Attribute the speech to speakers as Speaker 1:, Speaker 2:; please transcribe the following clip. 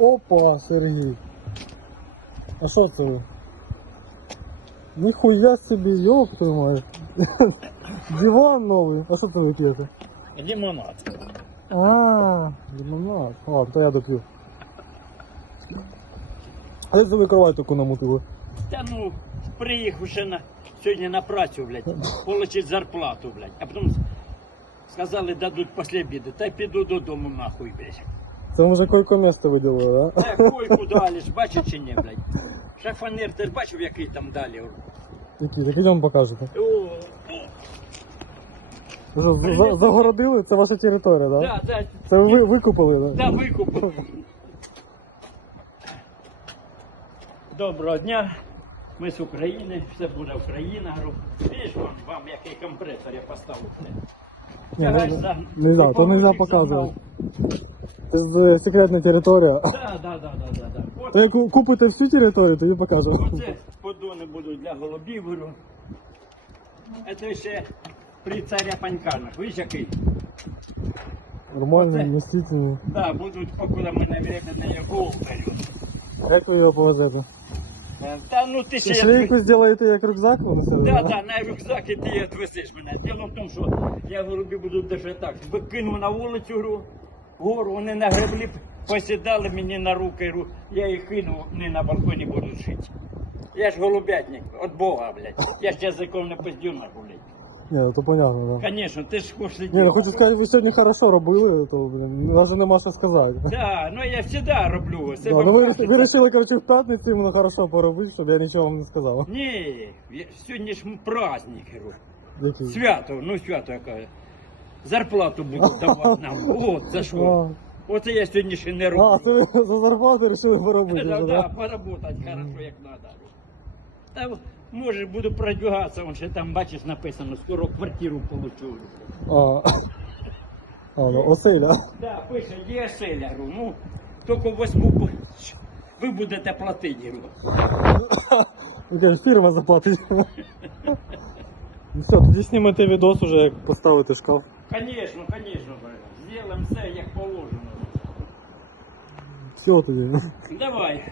Speaker 1: Опа, Сергій. А що це? Ніхуя собі, ёб твою мать. Диван новий. А що це ви п'єте?
Speaker 2: Лимонад.
Speaker 1: А, лимонад. Ладно, то я доп'ю. А як це ви кровать таку намутили?
Speaker 2: Та ну, приїхав ще на, сьогодні на працю, блядь, получить зарплату, блядь. А потім сказали, дадуть після обіду. Та й піду додому нахуй, блядь.
Speaker 1: Це вже койко місто виділили, а?
Speaker 2: Та койку далі ж, бачиш чи ні, блядь? Шафанер, ти ж бачив, який там далі?
Speaker 1: Які? Так ідемо покажете.
Speaker 2: О, о,
Speaker 1: Ви що, за- Загородили? Це ваша територія, так? Да?
Speaker 2: да, да,
Speaker 1: Це ви викупили,
Speaker 2: да,
Speaker 1: так?
Speaker 2: викуп. Доброго дня. Ми з України, все буде Україна. Говорю, Видиш, вам, вам який компресор я поставив.
Speaker 1: Ні,
Speaker 2: Тягач
Speaker 1: не-
Speaker 2: за-
Speaker 1: Нельзя, то нельзя
Speaker 2: Помощник
Speaker 1: показувати. Це ж е, секретна територія.
Speaker 2: Да, да, да, да, да, да. От,
Speaker 1: То як купите всю територію, тоді покажемо.
Speaker 2: оце подони будуть для голубів, говорю. Це ще при царя паньканах. Видиш, який?
Speaker 1: Нормально, містительно.
Speaker 2: Да, будуть, покуда мене временне голубе.
Speaker 1: Як ви його положите?
Speaker 2: Та ну ти ще...
Speaker 1: Шлейку зробите як рюкзак на?
Speaker 2: Да, да, на рюкзак і ти відвезеш мене. Діло в тому, що я голубі буду даже так. Викинув на вулицю гру, гору, вони на греблі посідали мені на руки, я їх кинув, не на балконі будуть жити. Я ж голубятник, від Бога, блядь. Я ж язиком не поздюнах, блядь.
Speaker 1: Ні, ну то понятно, да.
Speaker 2: Конечно, ти ж хочеш
Speaker 1: Ні, ну хочу сказати, ви сьогодні хорошо робили, то, блін, навіть нема що сказати.
Speaker 2: Да, ну я завжди роблю.
Speaker 1: Да, ну ви, ви вирішили, короче, в п'ятницю іменно хорошо поробити, щоб я нічого вам не сказав.
Speaker 2: Ні, я- сьогодні ж праздник.
Speaker 1: Який?
Speaker 2: Свято, ну свято яке. Зарплату буду давати нам. От за що. Оце я сьогодні ще не
Speaker 1: а,
Speaker 2: роблю.
Speaker 1: це ви за зарплату вирішили поробити,
Speaker 2: Да,
Speaker 1: вже,
Speaker 2: да,
Speaker 1: да?
Speaker 2: поработать хорошо, як надо. Та може буду продвигатися, он ще там бачиш написано, скоро квартиру получу.
Speaker 1: А, а ну, оселя.
Speaker 2: Да, пише, є селя, говорю, ну, тільки восьму ви будете платити. говорю.
Speaker 1: Окей, фірма заплатить. Ну все, тоді знімете відос уже, як поставити шкаф.
Speaker 2: Конечно, конечно, сделаем все як положено.
Speaker 1: Все тоді.
Speaker 2: Давай.